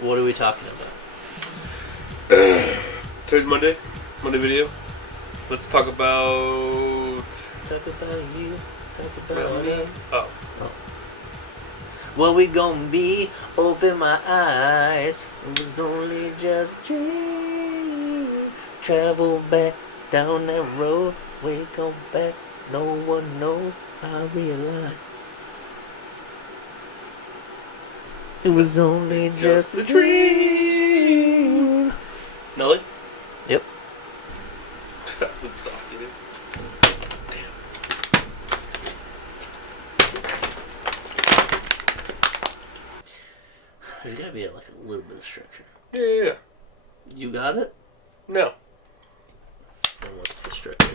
What are we talking about? Today's Monday. Monday video. Let's talk about... Talk about you. Talk about me. Oh. What we gonna be? Open my eyes. It was only just a dream. Travel back down that road. We go back. No one knows. I realize it was only just a dream. Nelly? Yep. Looks soft, dude. There's gotta be like a little bit of structure. Yeah. You got it? No. And what's the structure?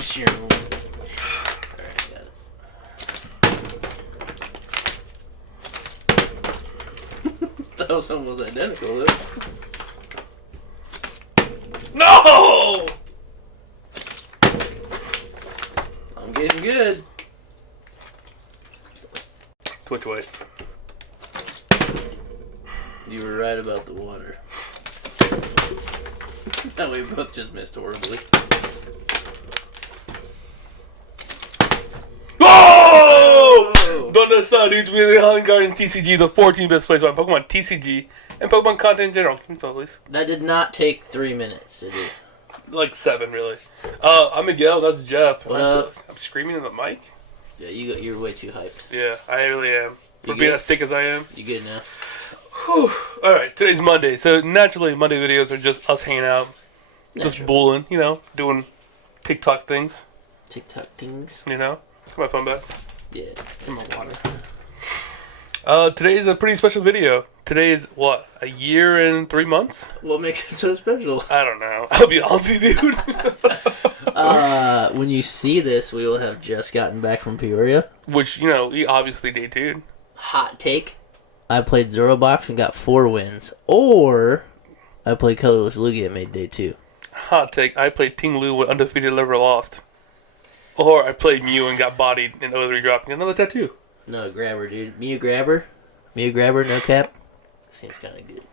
Sure. Alright, got it. That was almost identical, though. No! I'm getting good. Which way? You were right about the water. That we both just missed horribly. Oh! Don't understand, dude. Really Hunting Garden TCG, the 14th best place on Pokemon TCG and Pokemon content in general. Can you tell, please? That did not take 3 minutes, did it? Like 7, really. I'm Miguel. That's Jeff. What up? I'm screaming in the mic. Yeah, you're way too hyped. Yeah, I really am. For You being good? as sick as I am. You good now? Whew. Alright, today's Monday. So naturally, Monday videos are just us hanging out. Just Natural. bulling, doing TikTok things, TikTok things. Come my phone back. Yeah. In my water. Today is a pretty special video. Today is, what, a year and 3 months? What makes it so special? I don't know. I'll be honest with you, dude. When you see this, we will have just gotten back from Peoria. Which, we obviously day 2. Hot take. I played Zero Box and got 4 wins. Or I played Colorless Lugia and made day 2. Hot take. I played Ting Lu with undefeated, never lost. Or I played Mew and got bodied in O3 dropping another tattoo. No, grabber, dude. Mew grabber, no cap. Seems kind of good.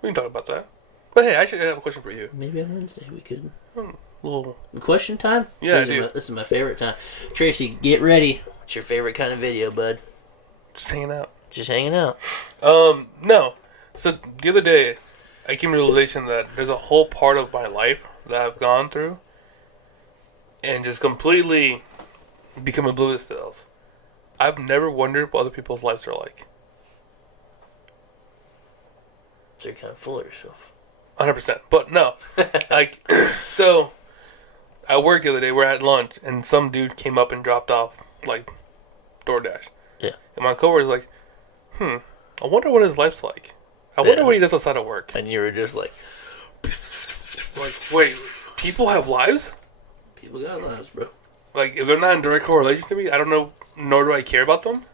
We can talk about that. But hey, I actually have a question for you. Maybe on Wednesday we could. Little... Question time? Yeah, This is my favorite time. Tracy, get ready. What's your favorite kind of video, bud? Just hanging out. Just hanging out. No. So the other day, I came to the realization that there's a whole part of my life that I've gone through and just completely become oblivious to those. I've never wondered what other people's lives are like. So you're kind of full of yourself. 100%. But no. So, at work the other day, we're at lunch, and some dude came up and dropped off, DoorDash. Yeah. And my coworker's like, I wonder what his life's like. I wonder what he does outside of work. And you were just like... Wait, people have lives? People got lives, bro. If they're not in direct correlation to me, I don't know, nor do I care about them.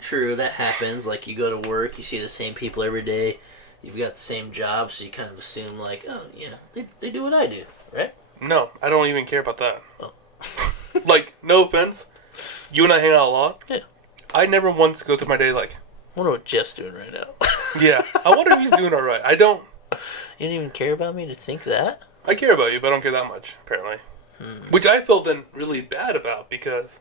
True, that happens. You go to work, you see the same people every day. You've got the same job, so you kind of assume, oh, yeah, they do what I do, right? No, I don't even care about that. Oh. No offense. You and I hang out a lot. Yeah. I never once go through my day I wonder what Jeff's doing right now. yeah, I wonder if he's doing alright. I don't... You don't even care about me to think that? I care about you, but I don't care that much, apparently. Which I felt then really bad about because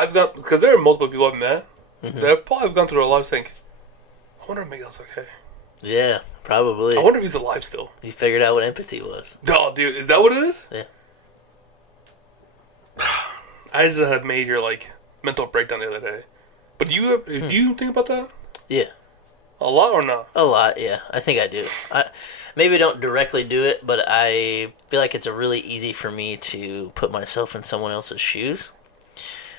because there are multiple people I've met that have probably gone through a lot of think, I wonder if Miguel's okay. Yeah, probably. I wonder if he's alive still. You figured out what empathy was. No, dude, is that what it is? Yeah. I just had a major, mental breakdown the other day. But do you think about that? Yeah. A lot or not? A lot, yeah. I think I do. Maybe I don't directly do it, but I feel like it's really easy for me to put myself in someone else's shoes,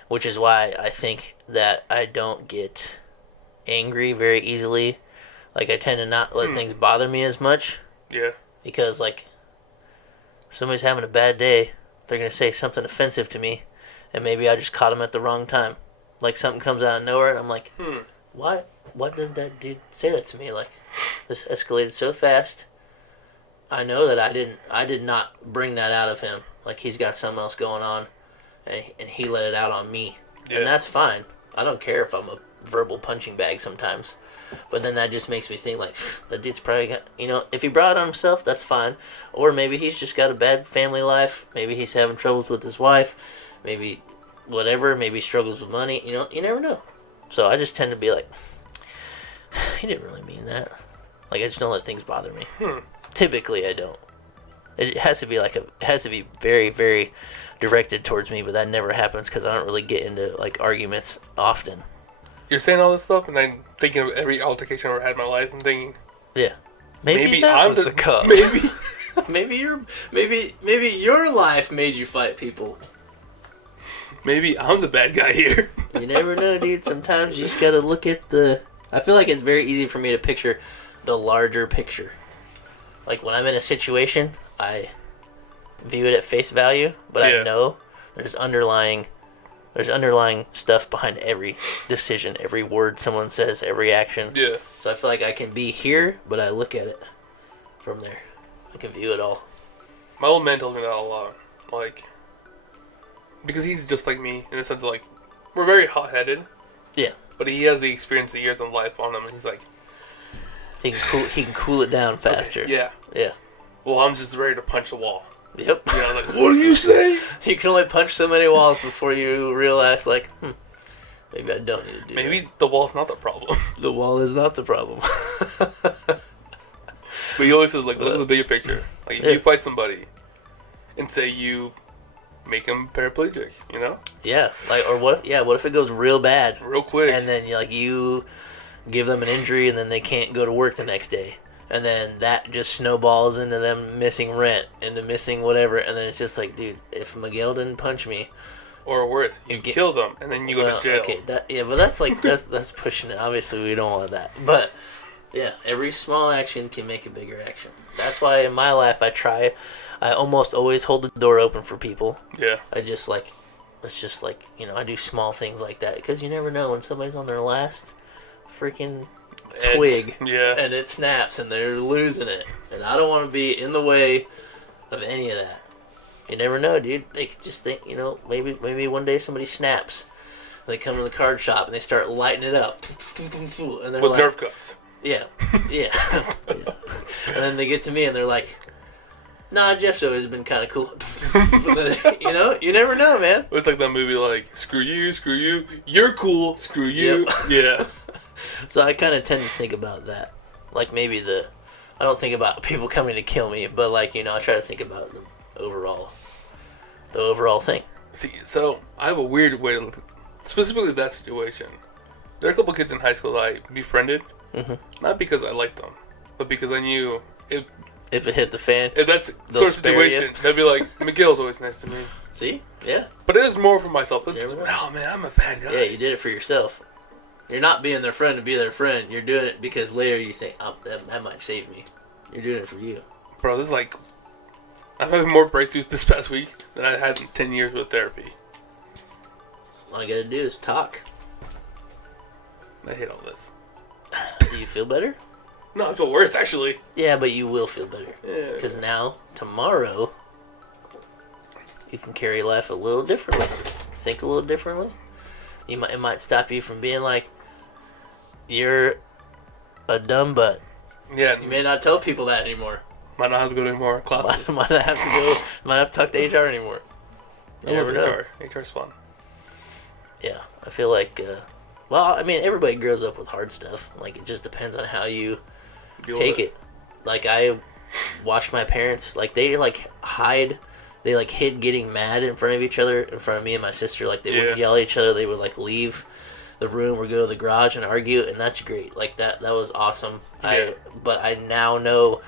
which is why I think that I don't get angry very easily. I tend to not let things bother me as much. Yeah. Because, if somebody's having a bad day, they're going to say something offensive to me, and maybe I just caught them at the wrong time. Something comes out of nowhere, and I'm like, why did that dude say that to me? This escalated so fast. I know that I did not bring that out of him. He's got something else going on. and he let it out on me. Yeah. And that's fine. I don't care if I'm a verbal punching bag sometimes. But then that just makes me think, like, that dude's probably got, if he brought it on himself, that's fine. Or maybe he's just got a bad family life. Maybe he's having troubles with his wife. Maybe whatever. Maybe he struggles with money. You never know. So I just tend to be like, he didn't really mean that. Like, I just don't let things bother me. Typically, I don't. It has to be very, very directed towards me, but that never happens because I don't really get into, like, arguments often. You're saying all this stuff, and I'm thinking of every altercation I've ever had in my life, and thinking, yeah, maybe that I'm was the cause. Maybe, maybe your life made you fight people. maybe I'm the bad guy here. You never know, dude. Sometimes you just gotta look at the. I feel like it's very easy for me to picture the larger picture. Like when I'm in a situation, I view it at face value, but I know there's underlying stuff behind every decision, every word someone says, every action. Yeah. So I feel like I can be here, but I look at it from there. I can view it all. My old man told me that a lot. Like, because he's just like me in the sense of, like, we're very hot-headed. Yeah. But he has the experience of years of life on him, and he's like, he can cool it down faster. Okay, yeah. Yeah. Well, I'm just ready to punch a wall. Yep. Like, what do you say? You can only punch so many walls before you realize, like, maybe I don't need to do that. Maybe the wall's not the problem. The wall is not the problem. But he always says, like, look at the bigger picture. Like, if you fight somebody and say you make them paraplegic, Yeah. Like, or what if it goes real bad? Real quick. And then, you give them an injury and then they can't go to work the next day. And then that just snowballs into them missing rent, into missing whatever. And then it's just like, dude, if Miguel didn't punch me. Or worse, you kill them and then you go to jail. Okay, but that's like, that's pushing it. Obviously, we don't want that. But, yeah, every small action can make a bigger action. That's why in my life I almost always hold the door open for people. Yeah. I just like, I do small things like that. Because you never know when somebody's on their last freaking twig, and it snaps and they're losing it, and I don't want to be in the way of any of that. You never know, dude. They could just think, maybe one day somebody snaps. They come to the card shop and they start lighting it up, and they're with like, nerve cuts. Yeah. And then they get to me and they're like, "Nah, Jeff's always been kind of cool." You never know, man. It's like that movie, like, screw you, you're cool, screw you. Yep. Yeah. So I kind of tend to think about that. Like maybe I don't think about people coming to kill me, but like, I try to think about the overall thing. See, so I have a weird way to, specifically that situation. There are a couple kids in high school that I befriended, not because I liked them, but because I knew if it hit the fan, if that's the sort of situation, they'd be like, Miguel's always nice to me. See? Yeah. But it is more for myself. Oh man, I'm a bad guy. Yeah, you did it for yourself. You're not being their friend to be their friend. You're doing it because later you think, that might save me. You're doing it for you. Bro, this is like, I'm having more breakthroughs this past week than I had in 10 years with therapy. All I gotta do is talk. I hate all this. Do you feel better? No, I feel worse, actually. Yeah, but you will feel better. Yeah. Because now, tomorrow, you can carry life a little differently. Think a little differently. It might stop you from being like, you're a dumb butt. Yeah. You may not tell people that anymore. Might not have to go to any more classes. Might not have to go. Might have to talk to HR anymore. You never know. HR's fun. Yeah, I feel like. Everybody grows up with hard stuff. Like it just depends on how you take it. Like I watched my parents. Like they hide. They hid getting mad in front of each other, in front of me and my sister. Like they wouldn't yell at each other. They would leave the room or go to the garage and argue, and that's great. Like that was awesome. Yeah. But I now know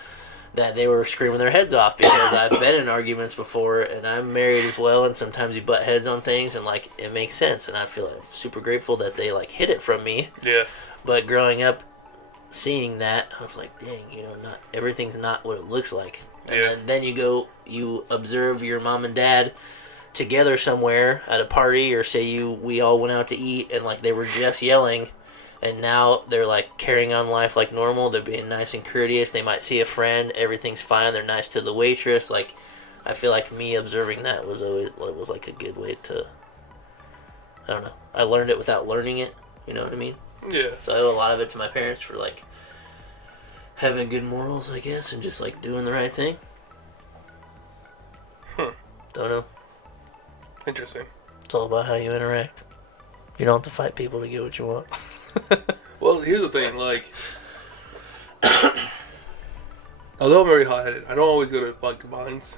that they were screaming their heads off because I've been in arguments before, and I'm married as well, and sometimes you butt heads on things, and it makes sense, and I feel super grateful that they hid it from me. Yeah. But growing up, seeing that, I was like, dang, not everything's not what it looks like. And then you observe your mom and dad together somewhere at a party, or say we all went out to eat, and they were just yelling, and now they're carrying on life like normal. They're being nice and courteous. They might see a friend, everything's fine. They're nice to the waitress. I feel like me observing that was like a good way to. I don't know. I learned it without learning it. You know what I mean? Yeah. So I owe a lot of it to my parents for like having good morals, I guess, and just like doing the right thing. Don't know. Interesting. It's all about how you interact. You don't have to fight people to get what you want. Well, here's the thing, like, although I'm very hot-headed, I don't always go to, like, violence,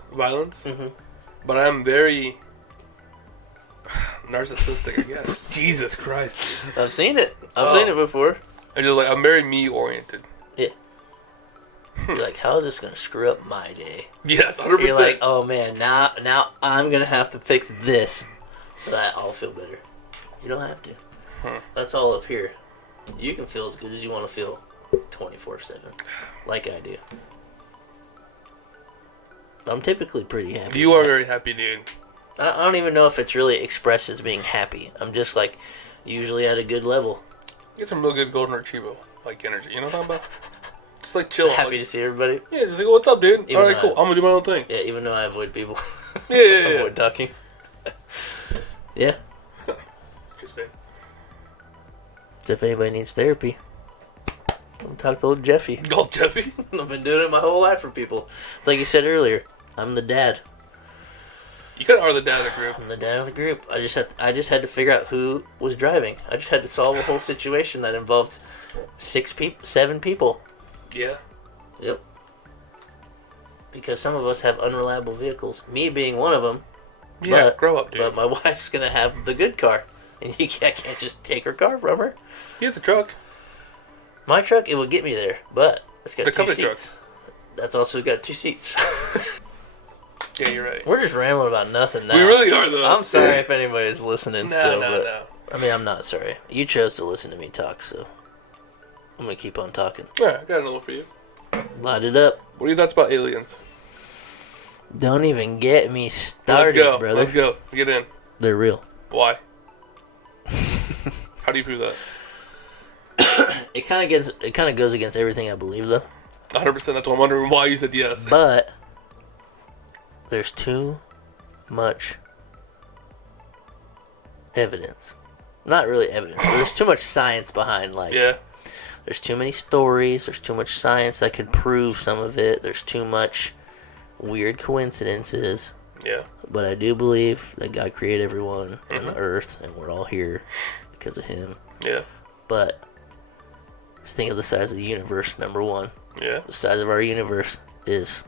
but I'm very narcissistic, I guess. Jesus Christ. I've seen it. I've seen it before. I'm very me-oriented. Yeah. You're like, how is this going to screw up my day? Yes, 100%. You're like, oh man, now I'm going to have to fix this so that I'll feel better. You don't have to. That's all up here. You can feel as good as you want to feel 24/7, like I do. I'm typically pretty happy. You are very happy, dude. I don't even know if it's really expressed as being happy. I'm just like usually at a good level. Get some real good golden retriever like energy. You know what I'm talking about? Just like chill. Happy like, to see everybody. Yeah, just like, what's up, dude? Even All right, cool. I'm gonna do my own thing. Yeah, even though I avoid people. Yeah. Avoid talking. Yeah. Interesting. So if anybody needs therapy, I'm talk to old Jeffy. Old Jeffy. I've been doing it my whole life for people. It's like you said earlier. I'm the dad. You kind of are the dad of the group. I'm the dad of the group. I just had to figure out who was driving. I just had to solve a whole situation that involved 7 people. Yeah. Yep. Because some of us have unreliable vehicles. Me being one of them. Yeah, but, grow up, dude. But my wife's gonna have the good car, and I can't just take her car from her. You have the truck. My truck, it will get me there, but it's got The 2 company seats. truck. That's also got 2 seats. Yeah, you're right. We're just rambling about nothing now. We really are, though. I'm sorry if anybody's listening still. No. I mean, I'm not sorry. You chose to listen to me talk, so I'm going to keep on talking. Alright, I got another one for you. Light it up. What are your thoughts about aliens? Don't even get me started, Let's go. brother. Let's go. Get in. They're real. Why? How do you prove that? It kind of goes against everything I believe, though. 100%. That's why I'm wondering why you said yes. But there's too much evidence. Not really evidence, but there's too much science behind, like... Yeah. There's too many stories. There's too much science that could prove some of it. There's too much weird coincidences. Yeah. But I do believe that God created everyone on the earth, and we're all here because of Him. Yeah. But just think of the size of the universe, number one. Yeah. The size of our universe is,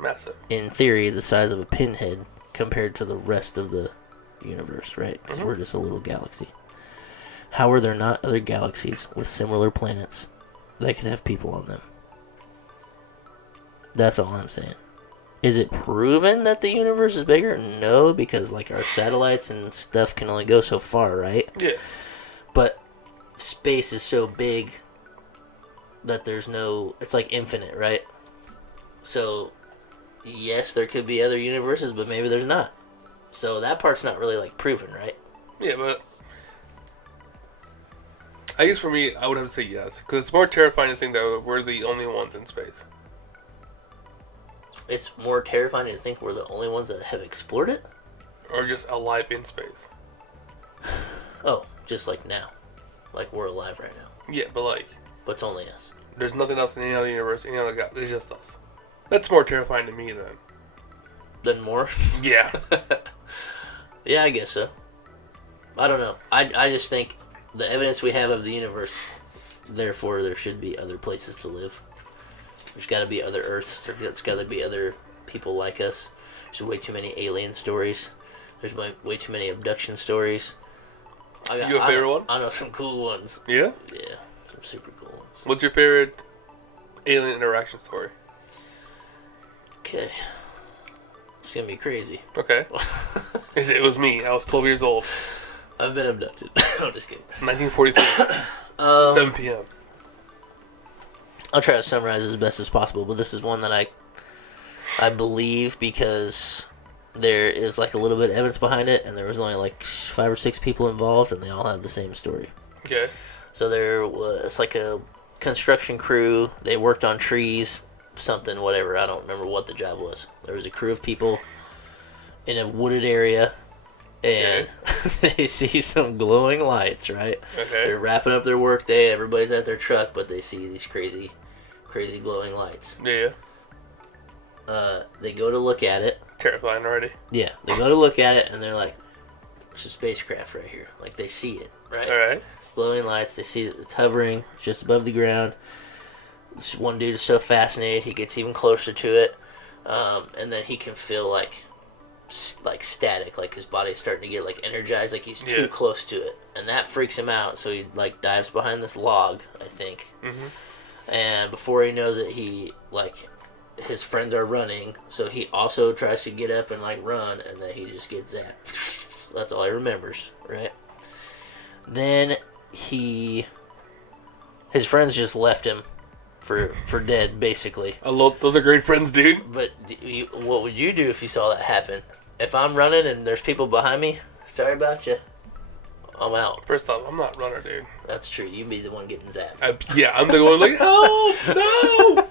Massive. in theory, the size of a pinhead compared to the rest of the universe, right? Because we're just a little galaxy. How are there not other galaxies with similar planets that could have people on them? That's all I'm saying. Is it proven that the universe is bigger? No, because like our satellites and stuff can only go so far, right? Yeah. But space is so big that there's no... It's like infinite, right? So, yes, there could be other universes, but maybe there's not. So that part's not really like proven, right? Yeah, but I guess for me, I would have to say yes. Because it's more terrifying to think that we're the only ones in space. It's more terrifying to think we're the only ones that have explored it? Or just alive in space. Oh, just like now. Like we're alive right now. Yeah, but like... But it's only us. There's nothing else in any other universe, any other guy. It's just us. That's more terrifying to me than... Then more? Yeah. Yeah, I guess so. I don't know. I just think the evidence we have of the universe, therefore there should be other places to live. There's got to be other Earths. There's got to be other people like us. There's way too many alien stories. There's way too many abduction stories. You have a favorite one? I know some cool ones. Yeah? Yeah, some super cool ones. What's your favorite alien interaction story? Okay. It's going to be crazy. Okay. It was me. I was 12 years old. I've been abducted. No, just kidding. 1943. 7 p.m. I'll try to summarize as best as possible, but this is one that I believe because there is like a little bit of evidence behind it, and there was only like 5 or 6 people involved, and they all have the same story. Okay. So there was like a construction crew. They worked on trees, something, whatever. I don't remember what the job was. There was a crew of people in a wooded area, and they see some glowing lights, right? Okay. They're wrapping up their work day. Everybody's at their truck, but they see these crazy glowing lights. Yeah. They go to look at it. Terrifying already. Yeah, they go to look at it, and they're like, there's a spacecraft right here. Like, they see it, right? All right. Glowing lights. They see it. It's hovering just above the ground. This one dude is so fascinated, he gets even closer to it, and then he can feel like static, like his body's starting to get like energized, like he's too close to it, and that freaks him out. So he like dives behind this log, I think, and before he knows it, he like his friends are running, so he also tries to get up and like run, and then he just gets zapped. That's all he remembers, right? Then his friends just left him for dead, basically. I love those are great friends, dude. But what would you do if you saw that happen? If I'm running and there's people behind me, sorry about you, I'm out. First off, I'm not a runner, dude. That's true. You'd be the one getting zapped. I'm the one like, help, no.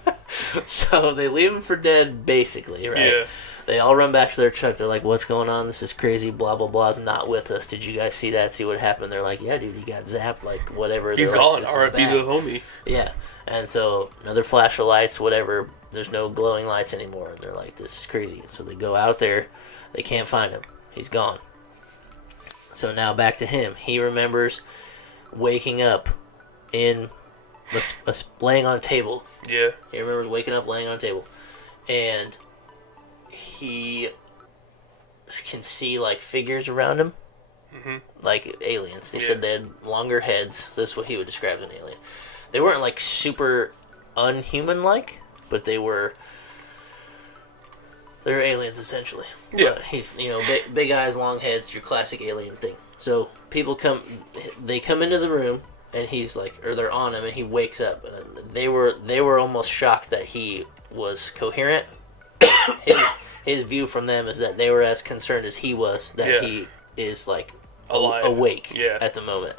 So they leave him for dead, basically, right? Yeah. They all run back to their truck. They're like, what's going on? This is crazy. Blah, blah, blah's not with us. Did you guys see that? See what happened? They're like, yeah, dude, he got zapped. Like, whatever. He's They're gone. Like, R.I.P. to the homie. Yeah. And so another flash of lights, whatever. There's no glowing lights anymore. They're like, this is crazy. So they go out there. They can't find him. He's gone. So now back to him. He remembers waking up in laying on a table. Yeah. He remembers waking up laying on a table. And he can see like figures around him. Like aliens. They said they had longer heads. So this is what he would describe as an alien. They weren't like super unhuman-like, but they're aliens essentially. Yeah. He's big eyes, long heads, your classic alien thing. So people come into the room, and he's like, or they're on him, and he wakes up, and they were almost shocked that he was coherent. His view from them is that they were as concerned as he was that he is like alive, awake at the moment.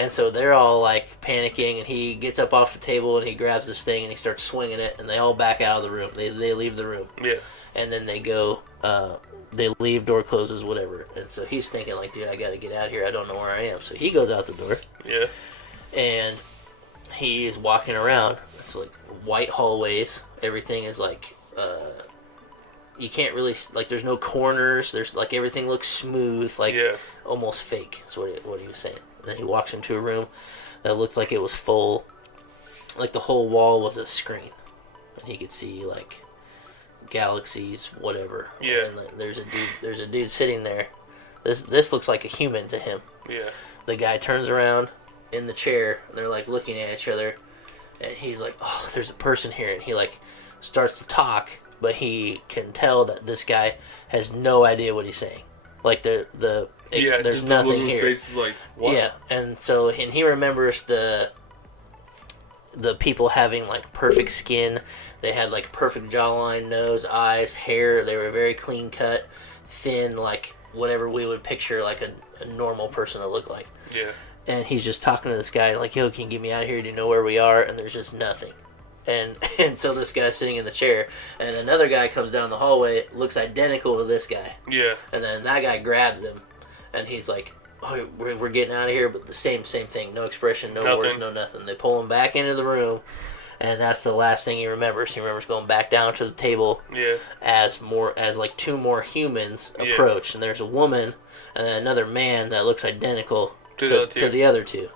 And so they're all like panicking, and he gets up off the table and he grabs this thing and he starts swinging it, and they all back out of the room. They leave the room. Yeah. And then they go, they leave, door closes, whatever. And so he's thinking like, dude, I got to get out of here. I don't know where I am. So he goes out the door. Yeah. And he is walking around. It's like white hallways. Everything is like, you can't really, like, there's no corners. There's like, everything looks smooth, like almost fake. That's what he was saying. And then he walks into a room that looked like it was full, like the whole wall was a screen. And he could see like galaxies, whatever. Yeah. And there's a dude sitting there. This looks like a human to him. Yeah. The guy turns around in the chair, and they're like looking at each other, and he's like, oh, there's a person here. And he like starts to talk, but he can tell that this guy has no idea what he's saying. Like there's nothing here. Face is like, what? Yeah, and he remembers the people having like perfect skin. They had like perfect jawline, nose, eyes, hair. They were very clean cut, thin, like whatever we would picture like a normal person to look like. Yeah. And he's just talking to this guy like, yo, can you get me out of here? Do you know where we are? And there's just nothing. And so this guy's sitting in the chair, and another guy comes down the hallway, looks identical to this guy. Yeah. And then that guy grabs him, and he's like, oh, we're getting out of here, but the same thing. No expression, no words, no nothing. They pull him back into the room, and that's the last thing he remembers. He remembers going back down to the table as like two more humans approach, and there's a woman and then another man that looks identical to the other two.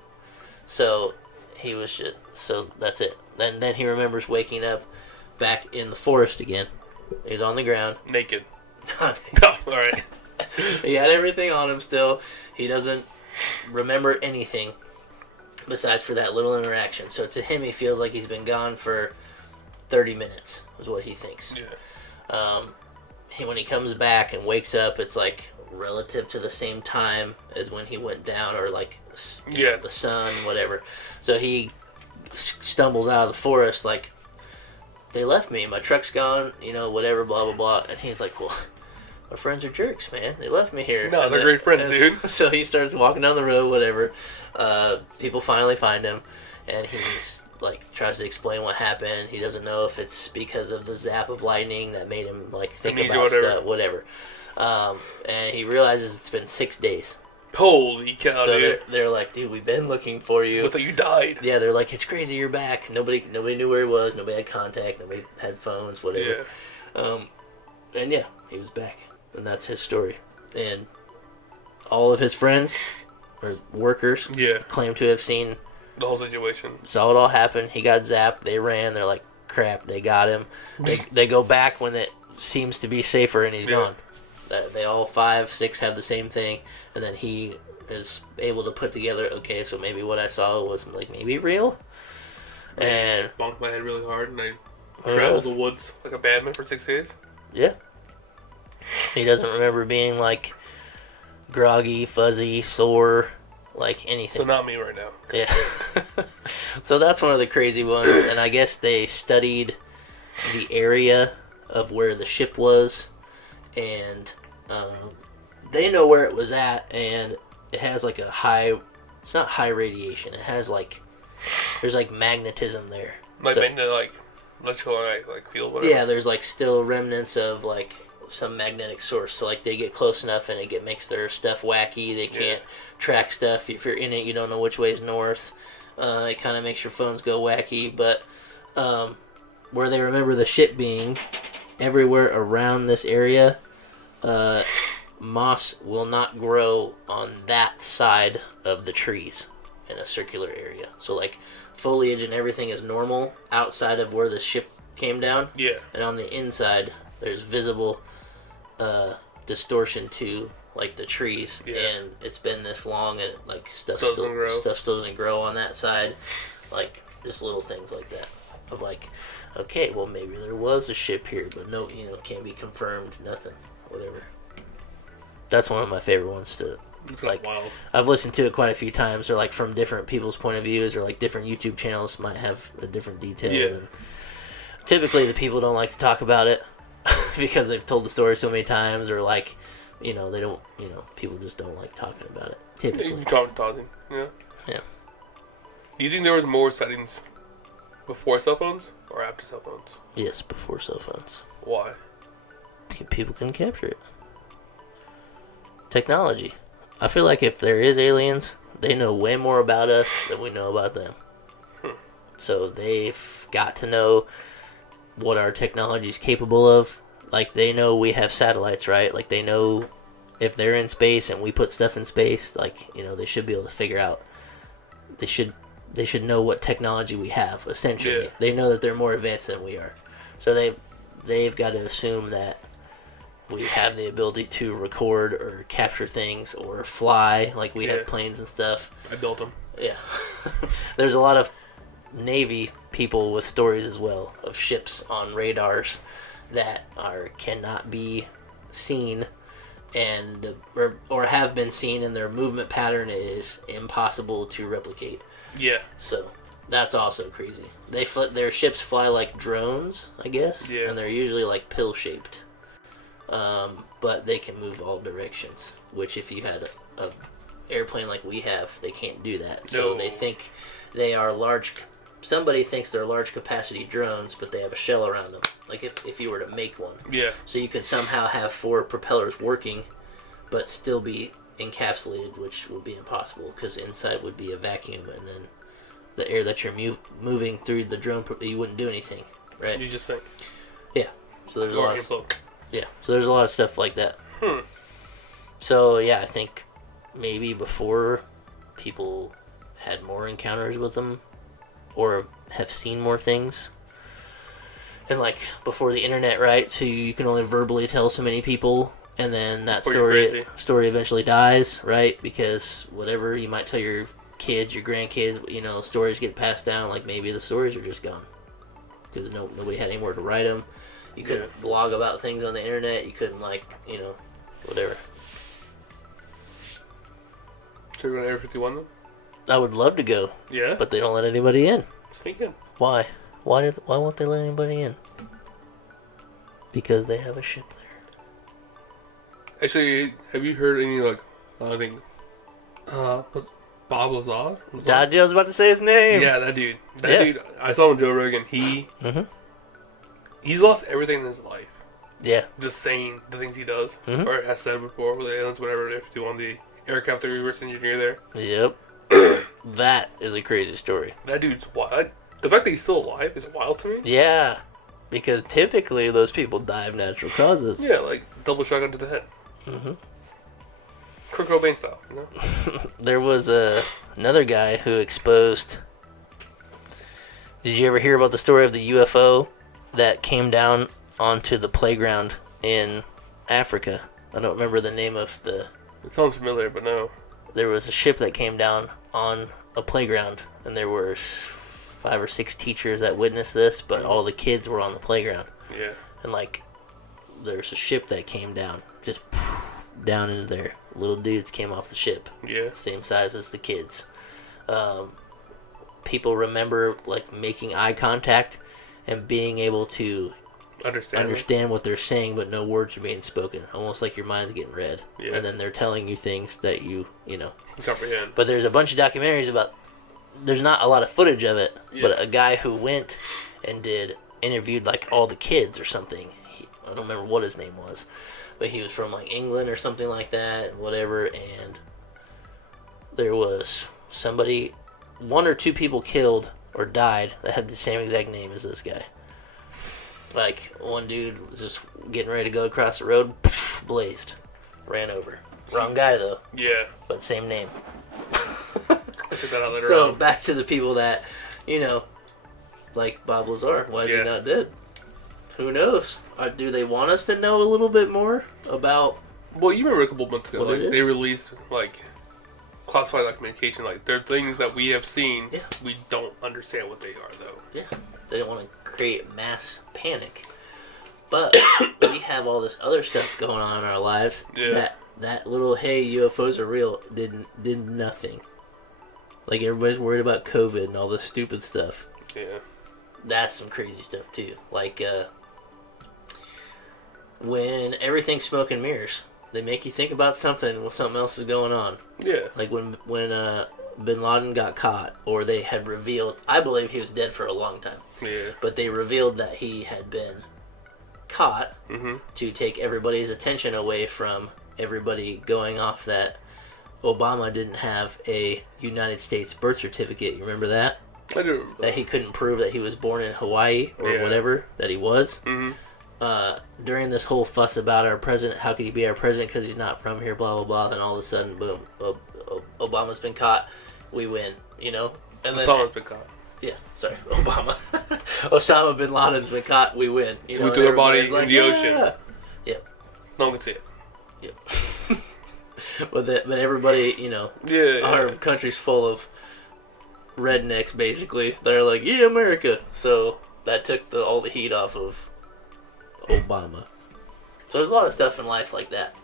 So he was just, so that's it. Then he remembers waking up back in the forest again. He's on the ground. Naked. Oh, alright. He had everything on him still. He doesn't remember anything besides for that little interaction. So to him, he feels like he's been gone for 30 minutes, is what he thinks. Yeah. When he comes back and wakes up, it's like relative to the same time as when he went down, or like the sun, whatever. So he stumbles out of the forest like, they left me, my truck's gone, whatever, blah blah blah. And he's like, well, my friends are jerks, man, they left me here. No, they're great friends, dude. So he starts walking down the road, whatever. People finally find him, and like tries to explain what happened. He doesn't know if it's because of the zap of lightning that made him like think Amnesia, about whatever. stuff, whatever. And he realizes it's been 6 days. Holy cow, So dude. they're like, dude, we've been looking for you. Looked like you died. Yeah, they're like, it's crazy you're back. Nobody knew where he was. Nobody had contact. Nobody had phones. Whatever. Yeah. And yeah, he was back, and that's his story. And all of his friends or workers Yeah. claim to have seen, The whole situation. saw it all happen. He got zapped. They ran. They're like, crap, they got him. They go back when it seems to be safer, and he's gone. They all 5, 6 have the same thing, and then he is able to put together, okay, so maybe what I saw was like maybe real. And bonked my head really hard, and I Who traveled knows? the woods like a bad man for 6 days. yeah, he doesn't remember being like groggy, fuzzy, sore, like anything. So not me right now. Yeah. So that's one of the crazy ones, and I guess they studied the area of where the ship was, and they know where it was at, and it has like a high. It's not high radiation. It has like there's like magnetism there. Like, So- like electrical like field, whatever. yeah, there's like still remnants of like some magnetic source. So like they get close enough and makes their stuff wacky. They can't track stuff. If you're in it, you don't know which way is north. It kind of makes your phones go wacky. But where they remember the ship being, everywhere around this area, moss will not grow on that side of the trees in a circular area. So like foliage and everything is normal outside of where the ship came down. Yeah. And on the inside, there's visible distortion to like the trees, Yeah. and it's been this long, and like stuff Still still doesn't grow. stuff still doesn't grow on that side, like just little things like that. Of like, okay, well maybe there was a ship here, but no, can't be confirmed, nothing, whatever. That's one of my favorite ones to. It's Like, wild. I've listened to it quite a few times, or like from different people's point of views, or like different YouTube channels might have a different detail. Yeah. And typically, the people don't like to talk about it because they've told the story so many times, or like, they don't, people just don't like talking about it. Typically, Traumatizing. Yeah. Yeah. Do you think there was more sightings before cell phones or after cell phones? yes, before cell phones, Why? people can capture it. Technology. I feel like if there is aliens, they know way more about us than we know about them. So they've got to know what our technology is capable of. Like, they know we have satellites, right? Like, they know if they're in space and we put stuff in space, like, they should be able to figure out. They should know what technology we have, essentially. Yeah. They know that they're more advanced than we are. So they've got to assume that we have the ability to record or capture things or fly, like we Yeah. have planes and stuff. I built them. Yeah. There's a lot of Navy people with stories as well of ships on radars that cannot be seen and or have been seen, and their movement pattern is impossible to replicate. Yeah. So that's also crazy. Their ships fly like drones, I guess, Yeah. and they're usually like pill shaped. But they can move all directions, which if you had a airplane like we have, they can't do that. So No. they think they are large. Somebody thinks they're large capacity drones, but they have a shell around them. Like if you were to make one. Yeah. So you could somehow have 4 propellers working, but still be encapsulated, which would be impossible because inside would be a vacuum, and then the air that you're moving through the drone, you wouldn't do anything, right? You just think. Yeah. So there's a lot of Float. so there's a lot of stuff like that. So yeah, I think maybe before people had more encounters with them or have seen more things. And like before the internet, right? So you can only verbally tell so many people, and then that Or you're crazy. story eventually dies, right? Because whatever you might tell your kids, your grandkids, stories get passed down. Like maybe the stories are just gone because nobody had anywhere to write them. You couldn't blog about things on the internet. You couldn't whatever. So you're going to Area 51 then? I would love to go, Yeah. but they don't let anybody in. Sneak in. Why? Why won't they let anybody in? Because they have a ship there. Actually, have you heard any, like, I think, Bob Lazar? I was about to say his name. Yeah, that dude. That dude. I saw him on Joe Rogan. He's lost everything in his life. Yeah. Just saying the things he does or has said before with the aliens, whatever they have to do on the aircraft that reverse engineer there. Yep. That is a crazy story. That dude's wild. The fact that he's still alive is wild to me. Yeah. Because typically those people die of natural causes. Yeah, like double shotgun to the head. Kurt Cobain style, you know? There was another guy who exposed... Did you ever hear about the story of the UFO that came down onto the playground in Africa? I don't remember the name of the... It sounds familiar, but no. There was a ship that came down on a playground, and there were 5 or 6 teachers that witnessed this, but all the kids were on the playground. Yeah. And, like, there's a ship that came down, just down into there. Little dudes came off the ship. Yeah. Same size as the kids. People remember, like, making eye contact and being able to understand what they're saying, but no words are being spoken. Almost like your mind's getting read. Yeah. And then they're telling you things that you know. Comprehend. But there's a bunch of documentaries about... There's not a lot of footage of it, but a guy who went and interviewed, like, all the kids or something. I don't remember what his name was. But he was from, like, England or something like that, whatever, and there was somebody... 1 or 2 people killed or died that had the same exact name as this guy. Like, one dude was just getting ready to go across the road, blazed, ran over. Wrong guy, though. Yeah. But same name. Check that out later So, on. back to the people that, you know, like Bob Lazar. Why is he not dead? Who knows? Do they want us to know a little bit more about... Well, you remember a couple months ago, What like, they released, like, classified communication. Like, there are things that we have seen. Yeah. We don't understand what they are, though. Yeah. They didn't want to create mass panic. But we have all this other stuff going on in our lives that little, hey, UFOs are real, did nothing. Like, everybody's worried about COVID and all this stupid stuff. Yeah. That's some crazy stuff, too. Like, when everything's smoke and mirrors, they make you think about something when something else is going on. Yeah. Like, when Bin Laden got caught, or they had revealed... I believe he was dead for a long time. Yeah. But they revealed that he had been caught to take everybody's attention away from everybody going off that Obama didn't have a United States birth certificate. You remember that? I do remember that. He couldn't prove that he was born in Hawaii or whatever that he was. During this whole fuss about our president, how could he be our president because he's not from here, blah, blah, blah, then all of a sudden, boom, Obama's been caught, we win, you know? And then, Osama's been caught. Yeah, sorry, Obama. Osama bin Laden's been caught, we win. You know, we threw their body like, in the ocean. Yeah. No one can see it. Yeah. but everybody, you know, our country's full of rednecks, basically, that are like, yeah, America. So that took all the heat off of Obama. So there's a lot of stuff in life like that.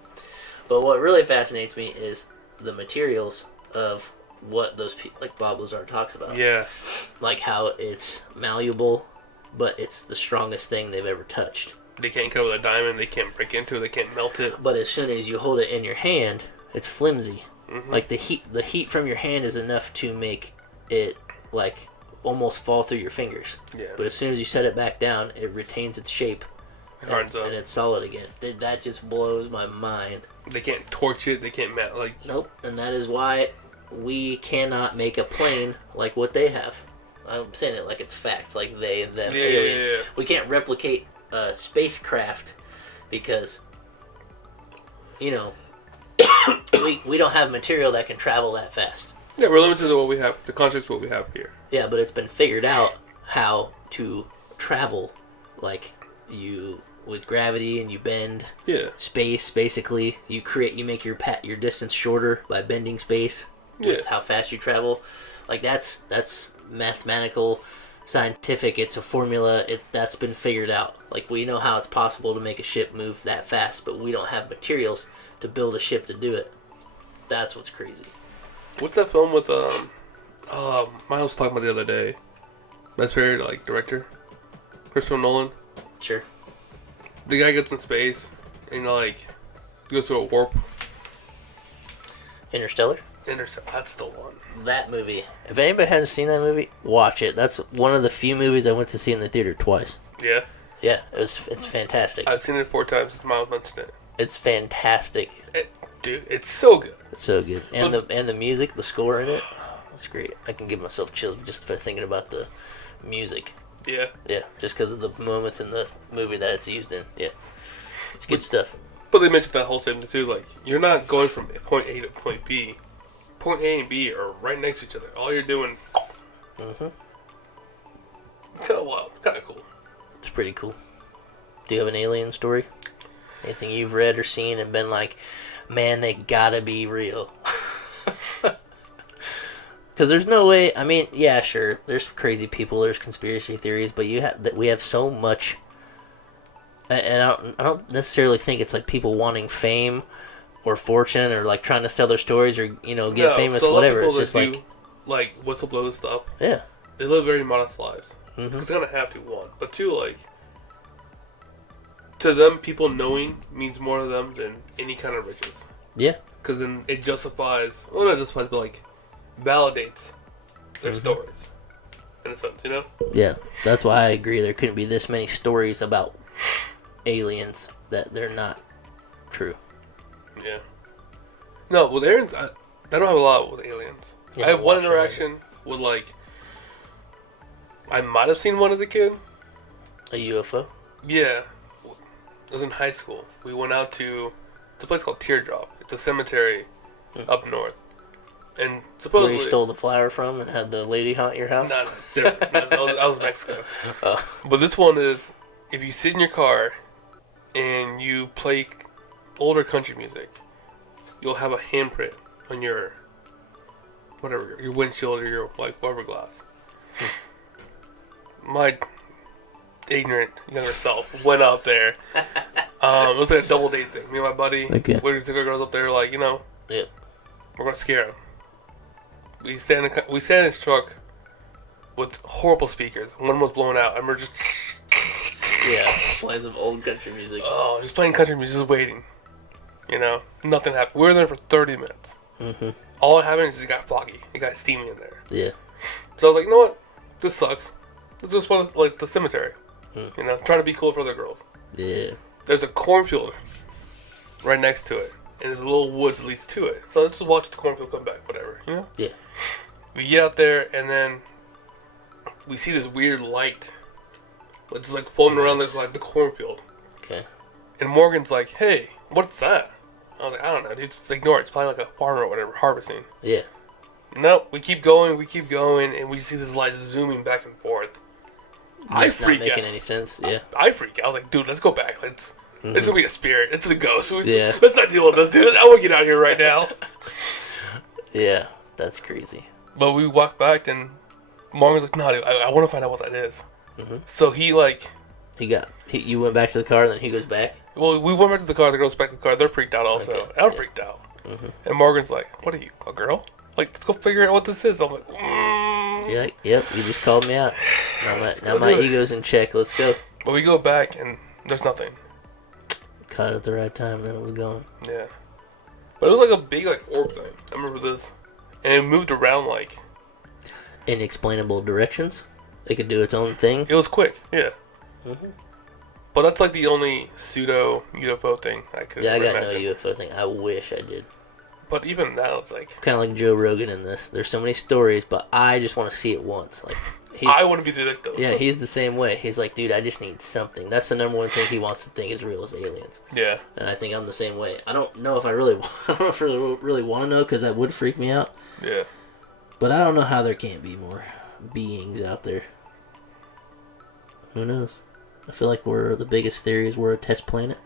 But what really fascinates me is the materials of what those people, like Bob Lazar talks about. Yeah. Like how it's malleable, but it's the strongest thing they've ever touched. They can't cut with a diamond, they can't break into it, they can't melt it. But as soon as you hold it in your hand, it's flimsy. Like the heat from your hand is enough to make it like almost fall through your fingers. Yeah. But as soon as you set it back down, it retains its shape. Hardens up. And it's solid again. That just blows my mind. They can't torch it, they can't like... Nope. And that is why we cannot make a plane like what they have. I'm saying it like it's fact, like they and them aliens. Yeah. We can't replicate a spacecraft because, you know, we don't have material that can travel that fast. Yeah, we're limited to what we have, the context of what we have here. Yeah, but it's been figured out how to travel, like you with gravity, and you bend space. Basically, you make your distance shorter by bending space with how fast you travel. Like that's mathematical, scientific. It's a formula. That's been figured out. Like we know how it's possible to make a ship move that fast, but we don't have materials to build a ship to do it. That's what's crazy. What's that film with Miles was talking about the other day? Best favorite like director, Christopher Nolan. Sure. The guy gets in space and like goes through a warp. Interstellar. Interstellar. That's the one. That movie. If anybody hasn't seen that movie, watch it. That's one of the few movies I went to see in the theater twice. Yeah. Yeah, it's fantastic. I've seen it 4 times since Miles mentioned it. It's fantastic. Dude, it's so good. It's so good. And the music, the score in it, it's great. I can give myself chills just by thinking about the music. Yeah. Yeah, just because of the moments in the movie that it's used in. Yeah. It's good stuff. But they mentioned that whole thing too, like, you're not going from point A to point B. Point A and B are right next to each other. All you're doing... Mm-hmm. Kind of wild. Kind of cool. It's pretty cool. Do you have an alien story? Anything you've read or seen and been like, man, they gotta be real? Because there's no way. I mean, yeah, sure. There's crazy people. There's conspiracy theories, but we have so much. And I don't necessarily think it's like people wanting fame or fortune or like trying to sell their stories or get famous, whatever. It's just like whistleblow stuff. Yeah, they live very modest lives. Mm-hmm. It's gonna have to, one, but two, like, to them, people knowing means more to them than any kind of riches. Yeah, because then it justifies, well, not justifies, but like validates their stories in a sense, you know? Yeah, that's why I agree. There couldn't be this many stories about aliens that they're not true. Yeah. No, with aliens, I don't have a lot with aliens. Yeah, I have one interaction with, like, I might have seen one as a kid. A UFO? Yeah. It was in high school. We went out to, it's a place called Teardrop. It's a cemetery up north. And supposedly... Where you stole the flower from and had the lady haunt your house? No, different. I was in Mexico. Oh. But this one is, if you sit in your car and you play older country music, you'll have a handprint on your, whatever, your windshield or your, like, rubber glass. My ignorant younger self went out there. It was like a double date thing. Me and my buddy, we took our girls up there, like, yep. We're gonna scare him. We stand in his truck with horrible speakers. One was blown out, and we're just playing some old country music. Oh, just playing country music, just waiting. Nothing happened. We were there for 30 minutes. Mm-hmm. All that happened is it got foggy. It got steamy in there. Yeah. So I was like, you know what? This sucks. Let's just go to, like, the cemetery. Trying to be cool for other girls. Yeah. There's a cornfield right next to it, and there's a little woods that leads to it. So let's just watch the cornfield come back, whatever, Yeah. We get out there, and then we see this weird light. It's like floating around this, like, the cornfield. Okay. And Morgan's like, hey, what's that? I was like, I don't know, dude. Just ignore it. It's probably like a farmer or whatever, harvesting. Yeah. Nope. We keep going, and we see this light zooming back and forth. I freak out. Not making any sense. Yeah. I freak out. I was like, dude, let's go back. It's gonna be a spirit. It's a ghost. Let's not deal with this, dude. I want to get out of here right now. Yeah, that's crazy. But we walk back, and Morgan's like, no, dude, I want to find out what that is. Mm-hmm. So he, like... You went back to the car, and then he goes back? Well, we went back to the car, the girls back to the car. They're freaked out also. Okay. I'm freaked out. Mm-hmm. And Morgan's like, what are you, a girl? Like, let's go figure out what this is. I'm like, You're like, yep, you just called me out. Now my ego's in check. Let's go. But we go back, and there's nothing. Caught it at the right time, then it was gone. Yeah. But it was like a big, like, orb thing. I remember this. And it moved around, like... inexplainable directions? It could do its own thing? It was quick, yeah. Mm-hmm. But that's, like, the only pseudo-UFO thing I could I got imagine. no UFO thing. I wish I did. But even now, it's like... kind of like Joe Rogan in this. There's so many stories, but I just want to see it once. Like, I want to be the victim. Yeah, he's the same way. He's like, dude, I just need something. That's the number one thing he wants to think is real is aliens. Yeah. And I think I'm the same way. I don't know if I really want to know because that would freak me out. Yeah. But I don't know how there can't be more beings out there. Who knows? I feel like the biggest theory is we're a test planet.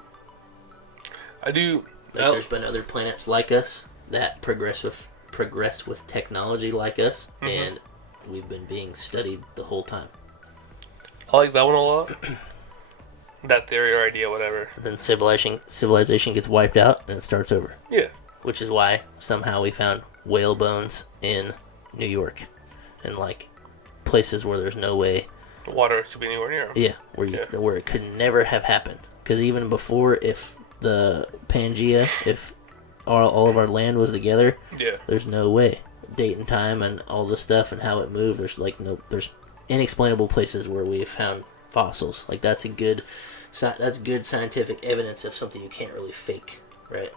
I do. Like there's been other planets like us that progress with technology like us, and we've been being studied the whole time. I like that one a lot. That theory or idea, whatever. And then civilization gets wiped out and it starts over. Yeah. Which is why somehow we found whale bones in New York and like places where there's no way the water should be anywhere near them. Yeah, where it could never have happened. Because even before, if the Pangea, if all of our land was together, Yeah. there's no way. Date and time and all the stuff and how it moved. There's inexplainable places where we have found fossils. Like that's good scientific evidence of something you can't really fake, right?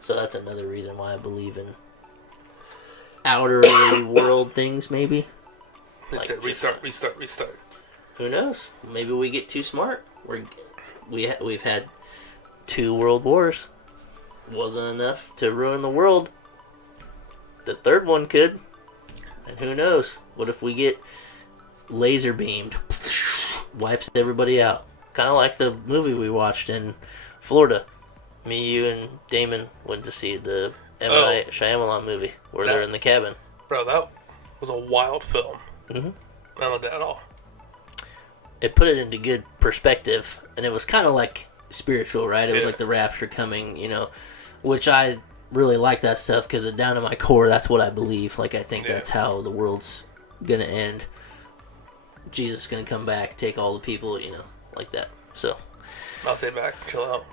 So that's another reason why I believe in outer world things, maybe. Like restart. Who knows? Maybe we get too smart. We've had 2 world wars. Wasn't enough to ruin the world. The third one could. And who knows? What if we get laser beamed? Wipes everybody out. Kind of like the movie we watched in Florida. Me, you, and Damon went to see the M. Night Shyamalan movie where they're in the cabin. Bro, that was a wild film. Mm-hmm. I don't like that at all. It put it into good perspective, and it was kind of like spiritual, right? It was like the rapture coming, which I really like that stuff because down to my core, that's what I believe. Like, I think that's how the world's going to end. Jesus is going to come back, take all the people, like that. So I'll stay back, chill out.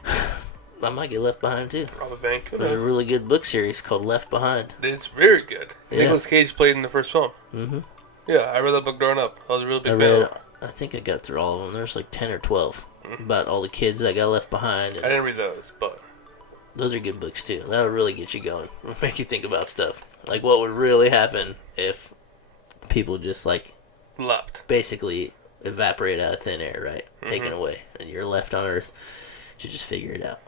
I might get left behind, too. Rob a bank. There's a really good book series called Left Behind. It's very good. Yeah. Nicolas Cage played in the first film. Mm-hmm. Yeah, I read that book growing up. I was a real big fan. I think I got through all of them. There's like 10 or 12 about all the kids that got left behind. I didn't read those, but those are good books too. That'll really get you going. Make you think about stuff. Like what would really happen if people just like left. Basically evaporate out of thin air, right? Taken away. And you're left on Earth. You just figure it out.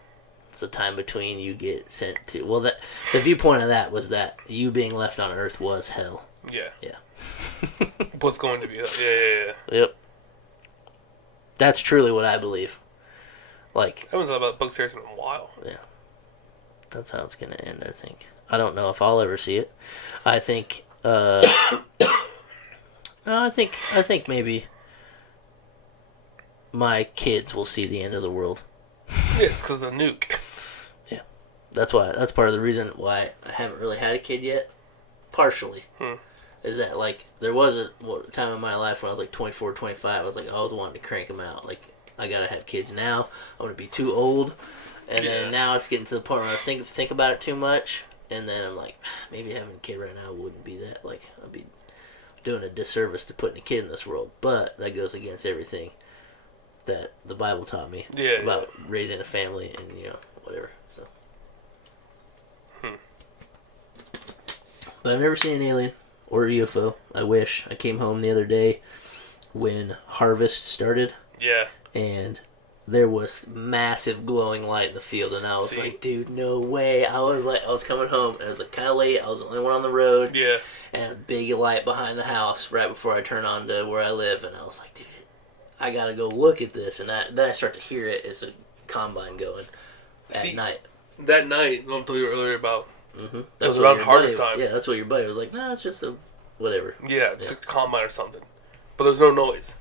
It's the time between you get sent to... Well, the viewpoint of that was that you being left on Earth was hell. Yeah. Yeah. What's going to be... Yeah. Yep. That's truly what I believe. Like... I haven't thought about book series in a while. Yeah. That's how it's going to end, I think. I don't know if I'll ever see it. I think... I think maybe my kids will see the end of the world. Yeah, it's because of the nuke. Yeah. That's part of the reason why I haven't really had a kid yet. Partially. Is that, like, there was a time in my life when I was, like, 24, 25. I was, like, I always wanted to crank them out. Like, I gotta have kids now. I'm gonna be too old. And then now it's getting to the point where I think about it too much. And then I'm like, maybe having a kid right now wouldn't be that, like, I'd be doing a disservice to putting a kid in this world. But that goes against everything that the Bible taught me about raising a family and, whatever. So. But I've never seen an alien or a UFO. I wish. I came home the other day when harvest started. Yeah. And there was massive glowing light in the field, and I was like, dude, no way. I was coming home, and it was like kind of late. I was the only one on the road. Yeah. And a big light behind the house right before I turn on to where I live, and I was like, dude, I gotta go look at this. And then I start to hear it. It's a combine going at night. That night, I told you earlier about. Mm-hmm. It was around harvest time. Yeah, that's what your buddy was like. Nah, it's just a whatever. Yeah, it's a combine or something. But there's no noise.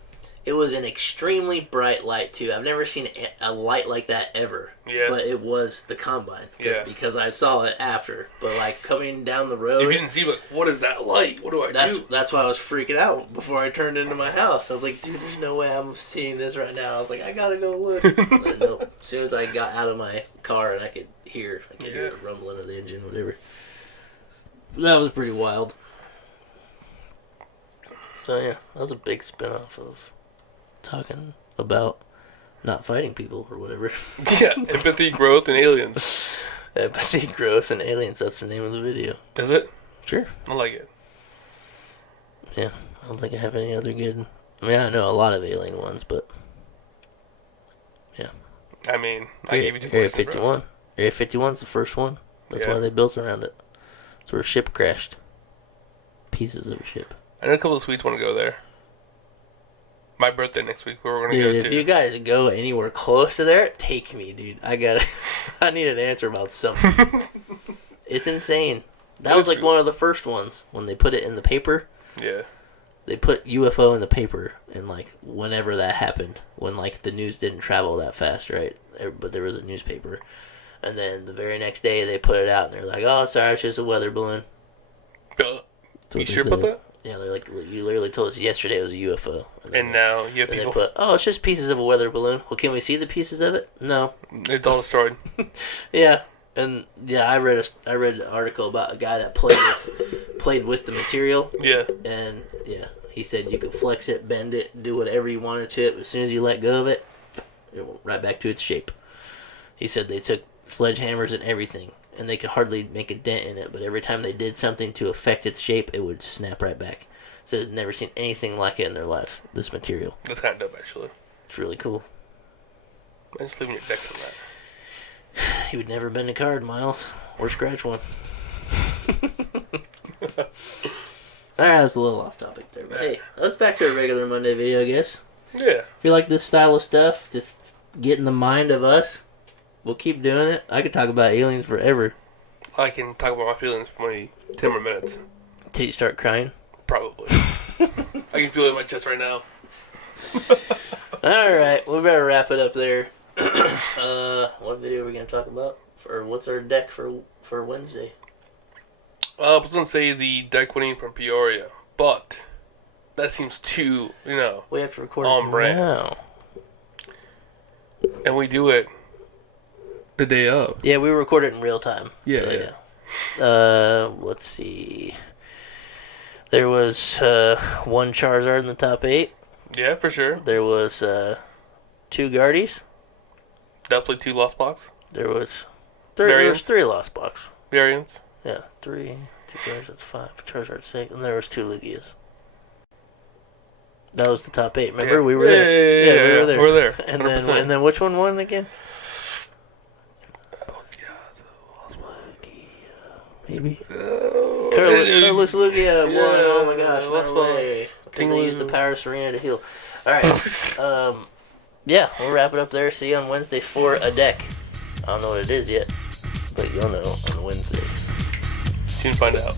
It was an extremely bright light, too. I've never seen a light like that ever. Yeah. But it was the combine. Yeah. Because I saw it after. But, like, coming down the road... You didn't see, like, what is that light? What do I do? That's why I was freaking out before I turned into my house. I was like, dude, there's no way I'm seeing this right now. I was like, I gotta go look. But no, as soon as I got out of my car and I could hear the rumbling of the engine, whatever. That was pretty wild. So, yeah, that was a big spinoff of... talking about not fighting people or whatever. Yeah, empathy, growth, and aliens. Empathy, growth, and aliens. That's the name of the video. Is it? Sure. I like it. Yeah, I don't think I have any other good... I mean, I know a lot of alien ones, but... Yeah. I mean, I gave you two Area questions, 51. bro. Area 51's the first one. That's why they built around it. That's where a ship crashed. Pieces of a ship. I know a couple of Swedes want to go there. My birthday next week, where we're going to go to. If you guys go anywhere close to there, take me, dude. I need an answer about something. It's insane. That was like one of the first ones when they put it in the paper. Yeah. They put UFO in the paper, and like whenever that happened, when like the news didn't travel that fast, right? But there was a newspaper, and then the very next day they put it out, and they're like, "Oh, sorry, it's just a weather balloon." You sure about that? Yeah, they're like, you literally told us yesterday it was a UFO. And now you have people... they put, oh, it's just pieces of a weather balloon. Well, can we see the pieces of it? No. It's all destroyed. Yeah. And yeah, I read an article about a guy that played with the material. Yeah. And yeah, he said you could flex it, bend it, do whatever you wanted to it, but as soon as you let go of it, it went right back to its shape. He said they took sledgehammers and everything, and they could hardly make a dent in it, but every time they did something to affect its shape, it would snap right back. So they'd never seen anything like it in their life, this material. That's kind of dope, actually. It's really cool. I'm just leaving your decks on that. You would never bend a card, Miles, or scratch one. Alright, that's a little off topic there, but hey, let's back to a regular Monday video, I guess. Yeah. If you like this style of stuff, just get in the mind of us, we'll keep doing it. I could talk about aliens forever. I can talk about my feelings for maybe 10 more minutes. Till you start crying? Probably. I can feel it in my chest right now. Alright, we better wrap it up there. What video are we going to talk about? Or what's our deck for Wednesday? I was going to say the deck winning from Peoria, but that seems too, we have to record on it brand. now. And we do it the day of. Yeah, we record it in real time. Yeah, so, yeah. Let's see. There was one Charizard in the top 8. Yeah, for sure. There was 2 Guardies. Definitely 2 Lost Box. There was 3 Lost Box. Variants. Yeah, 3. 2 Guardies, that's 5. Charizard 6. And there was 2 Lugias. That was the top 8. Remember? Yeah. We were there. Yeah, we were there. We were there. And then which one won again? Maybe. Carlos Lugia won. Oh my gosh, no way. Because they used the Power Serena to heal. Alright. Yeah, we'll wrap it up there. See you on Wednesday for a deck. I don't know what it is yet, but you'll know on Wednesday. Soon find out.